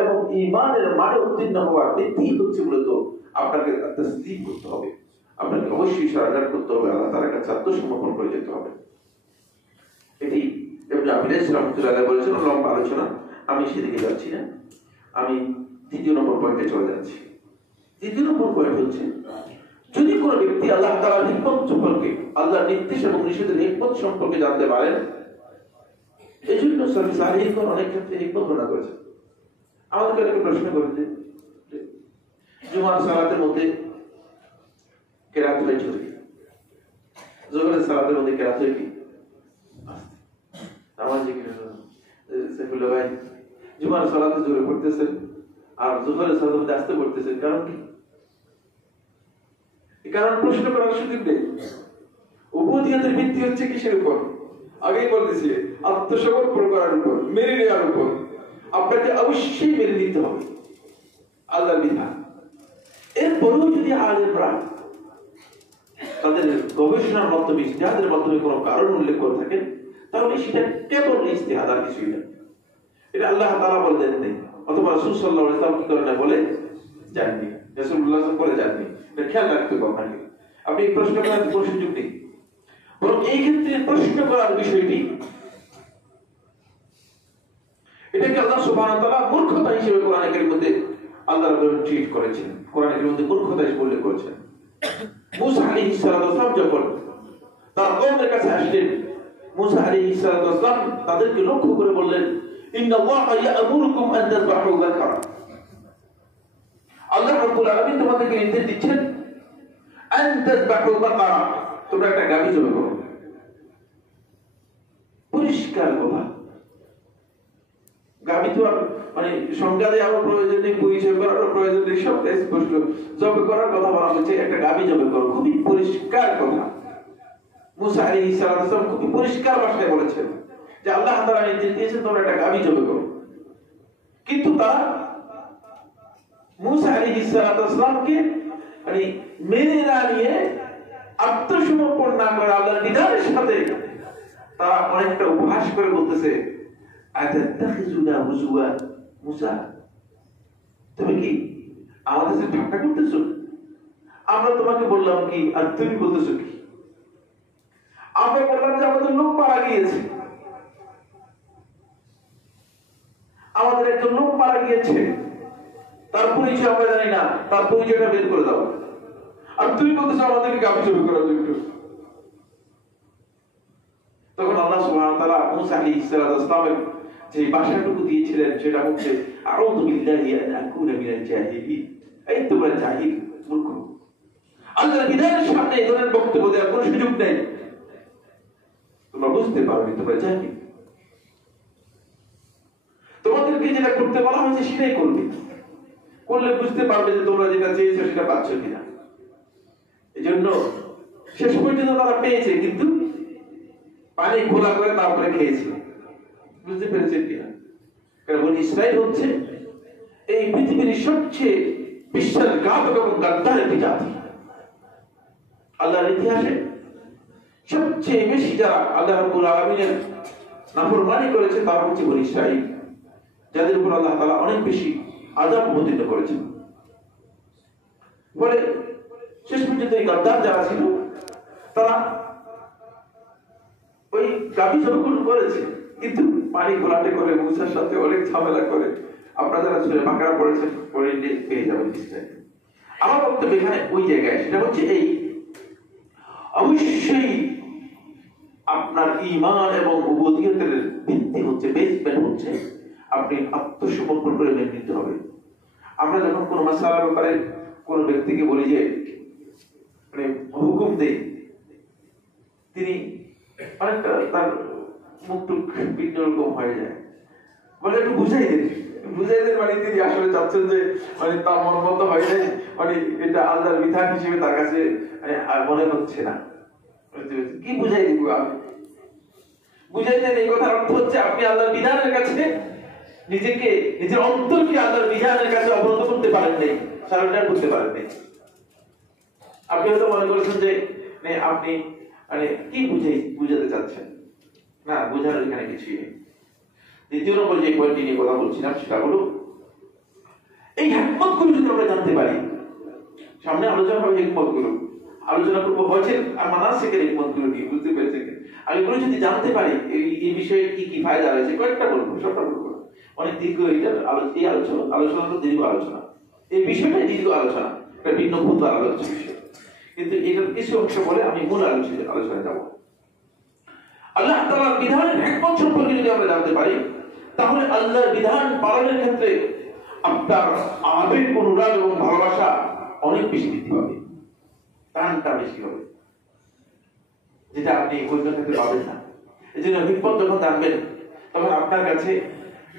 এবং ঈমানের মানে উত্তীর্ণ হওয়ার ভিত্তি হচ্ছে মূলত আপনাকে তাসদীক করতে হবে, আপনাকে অবশ্যই সারাদার করতে হবে, আল্লাহ তাআলার কাছে আত্মসমর্পণ করে যেতে হবে। এটি ইবনে আবিনাস রাহমাতুল্লাহ আলাইহি বলেছেন, লম্বা আলোচনা, আমি সেদিকে যাচ্ছি না, আমি তৃতীয় নম্বর পয়েন্টে চলে যাচ্ছি। তৃতীয় নম্বর পয়েন্ট হচ্ছে, যদি কোনো ব্যক্তি আল্লাহ তাআলার হিকমত সম্পর্কে, আল্লাহর নির্দেশ এবং নিষেধের হিকমত সম্পর্কে জানতে পারেন, এজন্য সালেহীগণ অনেক ক্ষেত্রে হিকমত বর্ণনা করেছেন। আমাদেরকে অনেকে প্রশ্ন করেছে, জুমার সালাতের মধ্যে কেরাত হয় জোরে, জোহরের সালাতের মধ্যে কেরাত হয় কি আমার জিজ্ঞেস সাইফুল্লাহ ভাই, জুমার সালাতে জোরে পড়তেছেন আর জোহরের সালাতের মধ্যে আস্তে পড়তেছেন, কারণ কি? কারণ প্রশ্ন করার সুযোগ নেই। উবুদিয়তের ভিত্তি হচ্ছে কিসের উপর? আগেই বলতেছি, আত্মসমর্পণ করার উপর, মেনে নেওয়ার উপর। আপনাকে অবশ্যই মেনে নিতে হবে আল্লাহর বিধান। এরপরেও যদি আলেমরা তাদের গবেষণার মাধ্যমে, ইজতিহাদের মাধ্যমে কোনো কারণ উল্লেখ করে থাকেন, তাহলে সেটা কেবল ইজতিহাদ, আর কিছুই না। এটা আল্লাহ তাআলা বলেন নেই, অথবা রাসূল সাল্লাল্লাহু আলাইহি ওয়াসাল্লাম কি করেন না বলে জাননি, রাসূলুল্লাহ বলে জাননি, এটা খেয়াল রাখতে হবে। ওখানে আপনি প্রশ্ন করার কোনো সুযোগ নেই, বরং এই ক্ষেত্রে প্রশ্ন করার বিষয়টি, এটাকে আল্লাহ সুবহানাহু ওয়া তাআলা মূর্খতা হিসেবে কোরআনে কারীমের মধ্যে আল্লাহ রাব্বুল ট্রিট করেছেন, কোরআনে কারীমের মধ্যে মূর্খতা হিসেবে উল্লেখ করেছেন। মুসা আলাইহিস সালাম যখন তার কওমের কাছে আসলেন, মুসা আলাইহিস সালাম তাদেরকে লক্ষ্য করে বললেন, ইন্নাল্লাহা ইয়া'মুরুকুম আন তাযবাহু বাকারা, আল্লাহ রাব্বুল আলামিন তোমাদেরকে নির্দেশ দিচ্ছেন, আন তাযবাহু বাকারা, তোমরা একটা গাভী জবাই করো। পরিষ্কার কথা, গাভী তো মানে সংজ্ঞা দেওয়ার প্রয়োজন নেই, পরিচয় করার প্রয়োজন নেই, সব স্পষ্ট। জবাই করার কথা বলা হচ্ছে, একটা গাভী জবাই করো, খুবই পরিষ্কার কথা। মুসা আলাইহিস সালাম খুবই পরিষ্কার ভাষায় বলেছেন যে আল্লাহ তাআলা নির্দেশ দিয়েছেন তোমরা একটা গাভী জবাই করো। কিন্তু তারা মুসা আলাইহিস সালামকে মানে মেনে না নিয়ে, আত্মসমর্পণ না করে আল্লাহর বিধানের সাথে তারা অনেকটা উপহাস করে বলতেছে, আতাত্তাখিজুনা হুজুয়া, মুসা তুমি কি আমাদের সাথে ঠাট্টা করতেছো? আমরা তোমাকে বললাম কি আর তুমি বলতেছো কি? আমরা বললাম যে আমাদের লোক মারা গিয়েছে, আমাদের একজন লোক মারা গিয়েছে, তার পরিচয় আমরা জানি না, তার পরিচয়টা বের করে দাও, আর তুমি বলতেছো আমাদেরকে গাভী জবাই করার জন্য। তখন আল্লাহ সুবহানাহু ওয়া তাআলা মুসা আলাইহিস সালামের যে ভাষাটুকু দিয়েছিলেন সেটা হচ্ছে, আউযু বিল্লাহি আন আকুনা মিনাল জাহিলিন, এই তোমরা জাহিল, মূর্খ, আল্লাহর বিধানের সামনে এই ধরনের বক্তব্য দেওয়ার কোনো সুযোগ নেই, তোমরা বুঝতে পারবে তোমরা জাহিল, তোমাদেরকে যেটা করতে বলা হয়েছে সেটাই করবে, করলে বুঝতে পারবে যে তোমরা যেটা চেয়েছো সেটা পাচ্ছ কিনা। এজন্য শেষ পর্যন্ত তারা পেয়েছে, কিন্তু পানি খোলা করে তারপরে খেয়েছে। বুঝতে পেরেছেন কিনা? কারণ ইসরায়েল হচ্ছে এই পৃথিবীর সবচেয়ে বিশ্বাসঘাতক এবং গাদ্দার একটি জাতি। আল্লাহর ইতিহাসে সবচেয়ে বেশি যারা আল্লাহ রাব্বুল আলামিনের নাফরমানি করেছে তারা হচ্ছে বনী ইসরাইল, যাদের উপর আল্লাহ তাআলা অনেক বেশি আযাব অবতীর্ণ করেছেন। বলে শেষ পর্যন্ত এই গাদ্দার যারা ছিল তারা ওই গাভী জবাই করেছে, কিন্তু পানি ঘোলাটে করে মুসার সাথে অনেক ঝামেলা করে। আপনারা যারা সূরা বাকারা পড়েছেন পড়ে নিয়ে পেয়ে যাবেন নিশ্চয়। আমার বক্তব্য এখানে ওই জায়গায়, সেটা হচ্ছে এই, অবশ্যই আপনার ঈমান এবং উবুদিয়তের ভিত্তি হচ্ছে, বেসমেন্ট হচ্ছে আপনি আত্মসমর্পণ করে মেনে নিতে হবে। আমরা যখন কোনো মাসআলার ব্যাপারে কোনো ব্যক্তিকে বলি যে মানে হুকুম দেই, তিনি অনেকটা তার মুখটুক ভিন্ন রকম হয়ে যায়, বলে একটু বুঝাই দেন, মানে তিনি আসলে চাচ্ছেন যে মানে তার মন মতো হয় নাই, মানে এটা আল্লাহর বিধান হিসেবে তার কাছে মনে হচ্ছে না। কি বুঝাই দিব আমি? বুঝাই দেন এই কথার অর্থ হচ্ছে আপনি আল্লাহর বিধানের কাছে নিজেকে, নিজের অন্তরকে আল্লাহর বিধানের কাছে অবনত করতে পারেন নাই, সারেন্ডার করতে পারেন নাই। আপনি হয়তো মনে করেছেন যে আপনি মানে কি বুঝাতে চাচ্ছেন, না, বোঝানোর এখানে কিছুই নেই। দ্বিতীয় নম্বর যে পয়েন্টটি নিয়ে কথা বলছিলাম সেটা হলো এই হিকমত গুলো যদি আমরা জানতে পারি, সামনে আলোচনা হবে হিকমত গুলো, আলোচনা করবো হজের আর মানাসিকের হিকমত গুলো কি, বুঝতে পেরেছেন? আমি এগুলো যদি জানতে পারি এই বিষয়ে কি কি ফায়দা রয়েছে, কয়েকটা বলবো, সবটা বলবো, অনেক দীর্ঘ এইটার এই আলোচনা তো দীর্ঘ আলোচনা, এই বিষয়টাই দীর্ঘ আলোচনা, একটা ভিন্ন ভূত আলোচনা বিষয়, কিন্তু এটার কিছু অংশ বলে আমি মূল আলোচনায় যাবো। আল্লাহ তাআলার বিধানের হিকমত সম্পর্কে যদি আমরা জানতে পারি, তাহলে আল্লাহর বিধান পালনের ক্ষেত্রে আপনার আবেগ, অনুরাগ এবং ভালোবাসা অনেক বেশি বৃদ্ধি পাবে, টানটা বেশি হবে, যেটা আপনি অন্য ক্ষেত্রে পাবেন না। এই জন্য হিকমত যখন জানবেন, তখন আপনার কাছে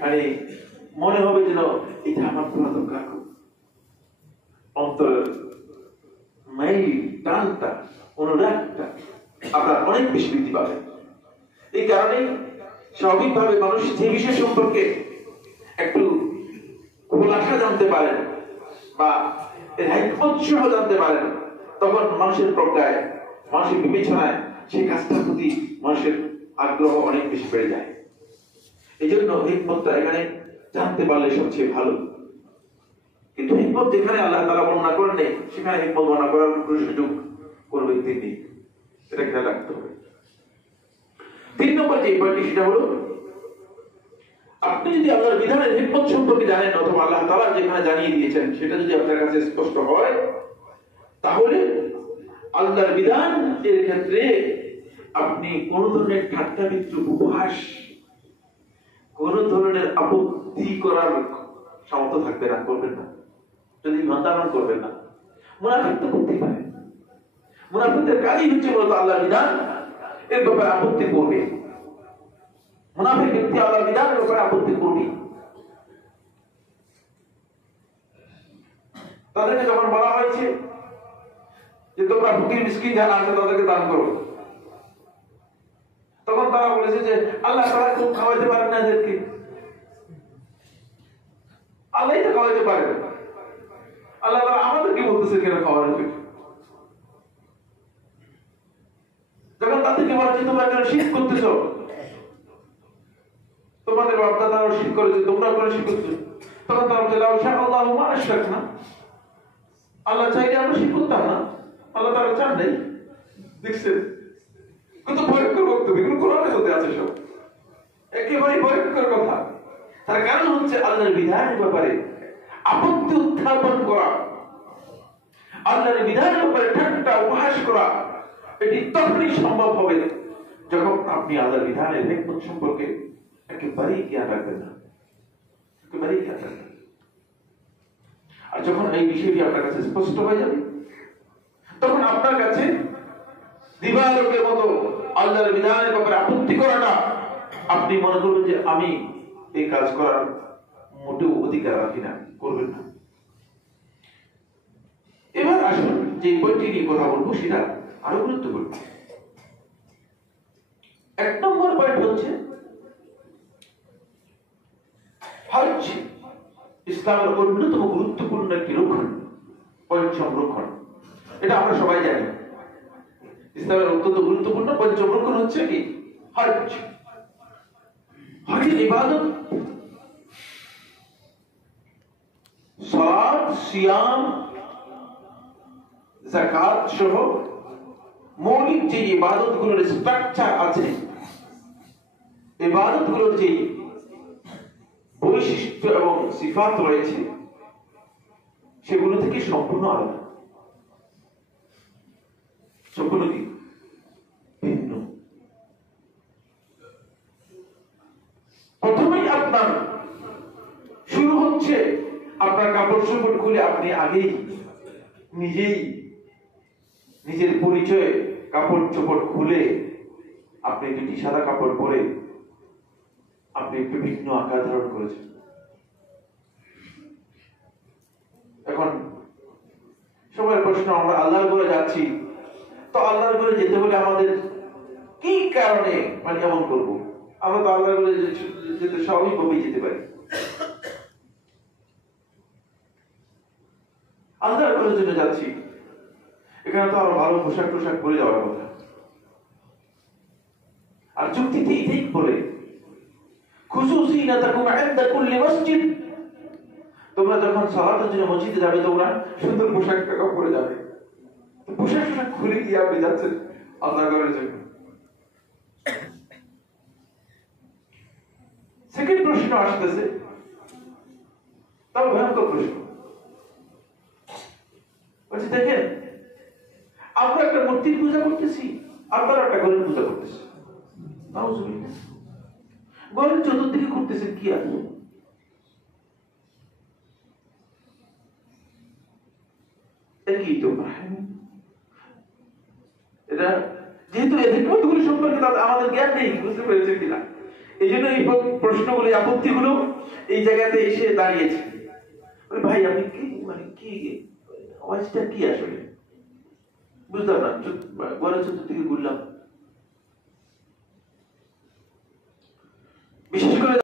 মানে মনে হবে যেন এটা আমার পুরাতন কাকু, অন্তরের মাইল টানটা, অনুরাগটা আপনার অনেক বেশি বৃদ্ধি পাবে। এই কারণেই স্বাভাবিকভাবে মানুষ যে বিষয় সম্পর্কে একটু খোলাসা জানতে পারেন বা এর হিকমত সহ জানতে পারেন, তখন মানুষের প্রজ্ঞায়, মানুষের বিবেচনায় সেই কাজটার প্রতি মানুষের আগ্রহ অনেক বেশি বেড়ে যায়। এই জন্য হিকমতটা এখানে জানতে পারলে সবচেয়ে ভালো। কিন্তু হিকমত যেখানে আল্লাহ তাআলা বর্ণনা করেন নেই, সেখানে হিকমত বর্ণনা করার কোনো সুযোগ কোনো ব্যক্তির নেই, এটা খেয়াল রাখতে হবে। 3 নম্বর যে পয়েন্টটি, সেটা হলো আপনি যদি আল্লাহর বিধানের হিকমত সম্পর্কে জানেন, অথবা আল্লাহ তাআলা যেখানে জানিয়ে দিয়েছেন সেটা যদি আপনার কাছে স্পষ্ট হয়, তাহলে আল্লাহর বিধান এর ক্ষেত্রে আপনি কোন ধরনের ঠাট্টা বিদ্রুপ, উপহাস, কোন ধরনের আপত্তি করার সামর্থ্য থাকবে না, করবেন না, যদি ইমানদার করবেন না। মুনাফিক তো করতে পারে, মুনাফিকদের কাজই হচ্ছে বলতো আল্লাহর বিধান এর ব্যাপারে আপত্তি করবে। মুনাফিক ব্যক্তি আল্লাহর বিধানের ব্যাপারে আপত্তি করবে। তাদেরকে যখন বলা হয়েছে যে তোমরা ফকির মিসকিন যারা আছে তাদেরকে দান করো, তখন তারা বলেছে যে আল্লাহ তাআলা খুব খাওয়াইতে পারেন না এদেরকে, আল্লাহই তো খাওয়াইতে পারেন, আল্লাহ তাআলা আমাদেরকে বলতেছে কেন খাওয়ানোর জন্য। যখন তাদেরকে বলা হচ্ছে তোমরা কেন শিরক করতেছো, তোমাদের বাপ দাদারা শিরক করেছে, তোমরা কেন শিরক করতেছো, তখন তারা বলে লাউ শা আল্লাহু মা আশরাকনা, আল্লাহ চাইলে আমরা শিরক করতাম না, আল্লাহ তাআলা চান নাই। দেখছেন কত ভয়ঙ্কর বক্তব্য, এগুলো কোরআনে হতে আছে সব, একেবারে ভয়ঙ্কর কথা। তার কারণ হচ্ছে আল্লাহর বিধানের ব্যাপারে আপত্তি উত্থাপন করা, আল্লাহর বিধানের ব্যাপারে ঠাট্টা উপহাস করা, এটি তখনই সম্ভব হবে যখন আপনি আল্লাহর বিধানের হিকমত সম্পর্কে একেবারেই জ্ঞান রাখবেন না, একেবারেই জ্ঞান রাখবেন। আর যখন এই বিষয়টি আপনার কাছে স্পষ্ট হয়ে যাবে, তখন আপনার কাছে দিবালোকের মতো আল্লাহর বিধানের ব্যাপারে আপত্তি করাটা আপনি মনে করবেন যে আমি এই কাজ করার মোটেও অধিকার রাখি না, করবেন না। এবার আসুন যে বইটি নিয়ে কথা বলবো সেটা আরো গুরুত্বপূর্ণ। 1 নম্বর পয়েন্ট হচ্ছে হজ ইসলামের অন্যতম গুরুত্বপূর্ণ একটি রক্ষণ, পঞ্চম রক্ষণ। এটা আমরা সবাই জানি, ইসলামের অত্যন্ত গুরুত্বপূর্ণ পঞ্চম রক্ষণ হচ্ছে কি হজ। হজের ইবাদত সালাত, সিয়াম, যাকাত সহ মৌলিক যে ইবাদতগুলোর স্ট্রাকচার আছে, ইবাদতগুলোর যে বৈশিষ্ট্য এবং সিফাত রয়েছে, সেগুলো থেকে সম্পূর্ণ আলাদা, সম্পূর্ণ কি ভিন্ন। প্রথমেই আপনার শুরু হচ্ছে আপনার কাপড় চোপড় খুলে আপনি আগেই নিজেই নিজের পরিচয় কাপড় চোপড় খুলে আপনি দুটি সাদা কাপড় পরে আপনি বিভিন্ন আকার ধারণ করেছেন। এখন সময়ের প্রশ্ন, আমরা আল্লাহর ঘরে যাচ্ছি, তো আল্লাহর ঘরে যেতে হলে আমাদের কি কারণে মানে এমন করবো? আমরা তো আল্লাহর ঘরে যেতে স্বাভাবিকভাবেই যেতে পারি, আল্লাহর ঘরের জন্য যাচ্ছি, এখানে তো আরো ভালো পোশাক টোশাক পরে যাওয়ার কথা। আর যুক্তিতে এটাই বলে খুশুসিনাতাকুম ইনদা কুল্লি মসজিদ, তোমরা যখন সালাতের জন্য মসজিদে যাবে তোমরা সুন্দর পোশাক পরে যাবে। পোশাক খুলে গিয়ে আপনি যাচ্ছেন আল্লাহ ঘরের জন্য। সেকেন্ড প্রশ্ন আসতেছে, তবে ভয়ঙ্কর প্রশ্ন। বলছি দেখেন, আমরা একটা মূর্তির পূজা করতেছি, আপনারা একটা ঘরের পূজা করতেছি। ঘরের চতুর্দিকে করতেছেন কি আর? কি তোমরা এটা যেহেতু হিকমতগুলো সম্পর্কে আমাদের জ্ঞান নেই, বুঝতে পেরেছেন কিনা? এই জন্য এই প্রশ্নগুলো, আপত্তিগুলো এই জায়গাতে এসে দাঁড়িয়েছে। ভাই আপনি কি মানে কি ওয়াজটা কি আসলে বুঝলাম না। ঘরের চতুর্দিকে ঘুরলাম, বিশেষ করে